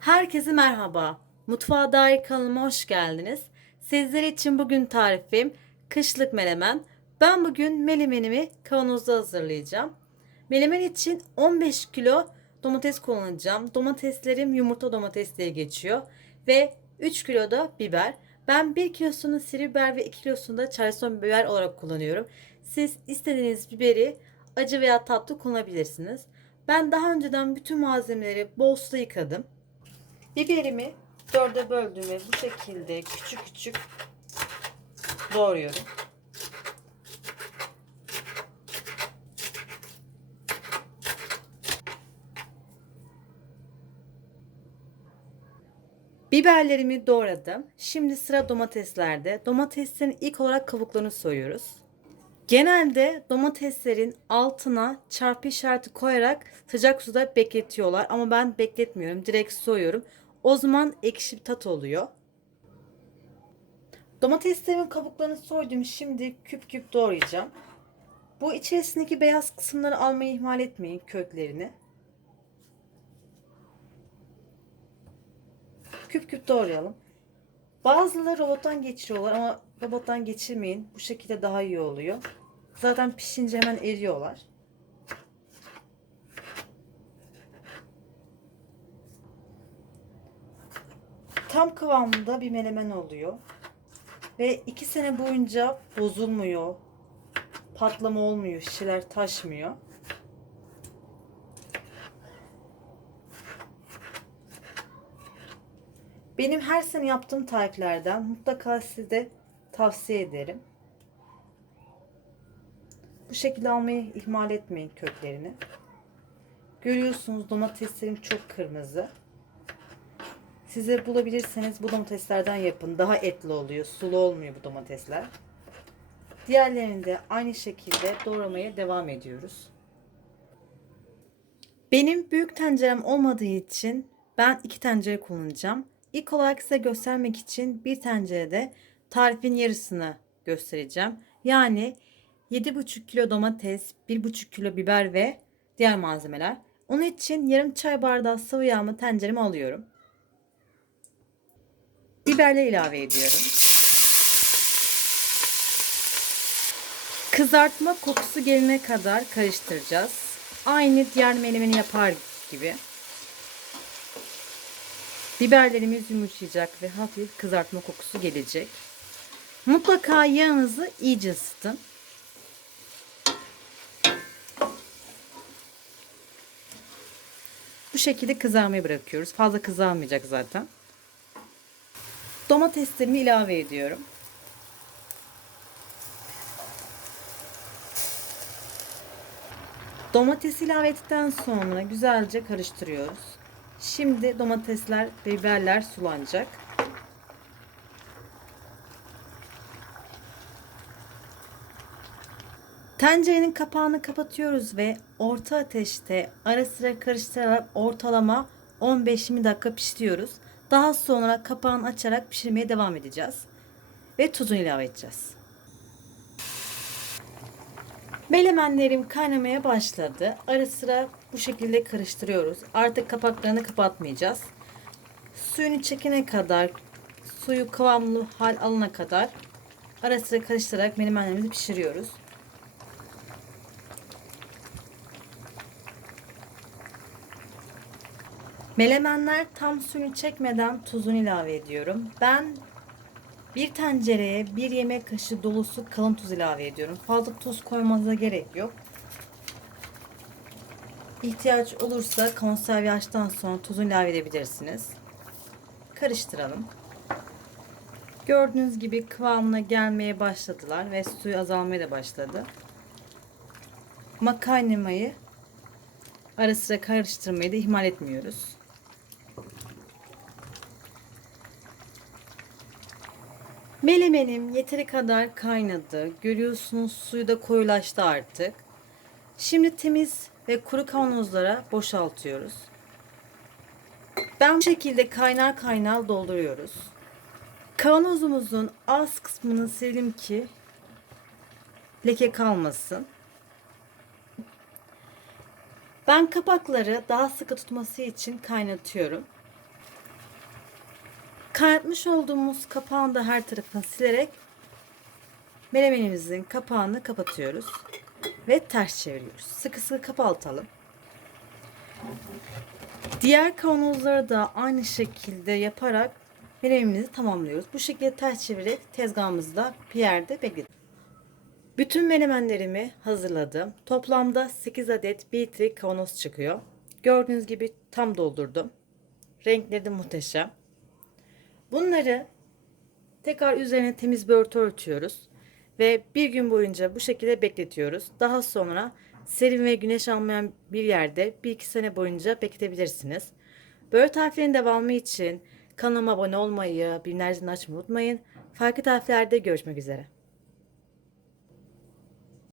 Herkese merhaba. Mutfağa dair kanalıma hoş geldiniz. Sizler için bugün tarifim kışlık menemen. Ben bugün melemenimi kavanozda hazırlayacağım. Melemen için 15 kilo domates kullanacağım. Domateslerim yumurta domates diye geçiyor. Ve 3 kilo da biber. Ben 1 kilosunu sivri biber ve 2 kilosunu da charleston biber olarak kullanıyorum. Siz istediğiniz biberi acı veya tatlı kullanabilirsiniz. Ben daha önceden bütün malzemeleri bol suda yıkadım. Biberimi dörde böldüm ve bu şekilde küçük küçük doğruyorum. Biberlerimi doğradım. Şimdi sıra domateslerde. Domateslerin ilk olarak kabuklarını soyuyoruz. Genelde domateslerin altına çarpı işareti koyarak sıcak suda bekletiyorlar ama ben bekletmiyorum. Direkt soyuyorum. O zaman ekşi bir tat oluyor. Domateslerimin kabuklarını soydum. Şimdi küp küp doğrayacağım. Bu içerisindeki beyaz kısımları almayı ihmal etmeyin köklerini. Küp küp doğrayalım. Bazıları robottan geçiriyorlar ama robottan geçirmeyin. Bu şekilde daha iyi oluyor. Zaten pişince hemen eriyorlar. Tam kıvamında bir menemen oluyor. Ve iki sene boyunca bozulmuyor. Patlama olmuyor. Şişeler taşmıyor. Benim her sene yaptığım tariflerden mutlaka size tavsiye ederim. Bu şekilde almayı ihmal etmeyin köklerini. Görüyorsunuz domateslerim çok kırmızı. Size bulabilirseniz bu domateslerden yapın. Daha etli oluyor. Sulu olmuyor bu domatesler. Diğerlerini de aynı şekilde doğramaya devam ediyoruz. Benim büyük tencerem olmadığı için ben iki tencere kullanacağım. İlk olarak size göstermek için bir tencerede tarifin yarısını göstereceğim. Yani 7,5 kilo domates, 1,5 kilo biber ve diğer malzemeler. Onun için yarım çay bardağı sıvı yağımı tencereme alıyorum. Biberle ilave ediyorum. Kızartma kokusu gelene kadar karıştıracağız. Aynı diğer menemeni yapar gibi. Biberlerimiz yumuşayacak ve hafif kızartma kokusu gelecek. Mutlaka yağınızı iyice ısıtın. Bu şekilde kızarmayı bırakıyoruz. Fazla kızarmayacak zaten. Domateslerimi ilave ediyorum. Domatesi ilave ettikten sonra güzelce karıştırıyoruz. Şimdi domatesler biberler sulanacak. Tencerenin kapağını kapatıyoruz ve orta ateşte ara sıra karıştırarak ortalama 15-20 dakika pişiriyoruz. Daha sonra kapağını açarak pişirmeye devam edeceğiz. Ve tuzunu ilave edeceğiz. Melemenlerim kaynamaya başladı. Ara sıra bu şekilde karıştırıyoruz. Artık kapaklarını kapatmayacağız. Suyunu çekene kadar, suyu kıvamlı hal alana kadar ara sıra karıştırarak menemenlerimizi pişiriyoruz. Melemenler tam suyunu çekmeden tuzunu ilave ediyorum. Ben bir tencereye bir yemek kaşığı dolusu kalın tuz ilave ediyorum. Fazla tuz koymanıza gerek yok. İhtiyaç olursa konserve açtıktan sonra tuzunu ilave edebilirsiniz. Karıştıralım. Gördüğünüz gibi kıvamına gelmeye başladılar ve suyu azalmaya da başladı. Makarnamayı ara sıra karıştırmayı da ihmal etmiyoruz. Melemenim yeteri kadar kaynadı. Görüyorsunuz suyu da koyulaştı artık. Şimdi temiz ve kuru kavanozlara boşaltıyoruz. Ben bu şekilde kaynar kaynar dolduruyoruz. Kavanozumuzun az kısmını silelim ki leke kalmasın. Ben kapakları daha sıkı tutması için kaynatıyorum. Kaynatmış olduğumuz kapağını da her tarafını silerek menemenimizin kapağını kapatıyoruz. Ve ters çeviriyoruz. Sıkı sıkı kapatalım. Diğer kavanozları da aynı şekilde yaparak menemenimizi tamamlıyoruz. Bu şekilde ters çevirerek tezgahımızda bir yerde bekledim. Bütün menemenlerimi hazırladım. Toplamda 8 adet 1 litrelik kavanoz çıkıyor. Gördüğünüz gibi tam doldurdum. Renkleri de muhteşem. Bunları tekrar üzerine temiz bir örtü örtüyoruz. Ve bir gün boyunca bu şekilde bekletiyoruz. Daha sonra serin ve güneş almayan bir yerde 1-2 sene boyunca bekletebilirsiniz. Böyle tariflerin devamı için kanalıma abone olmayı, bildirimleri açmayı unutmayın. Farklı tariflerde görüşmek üzere.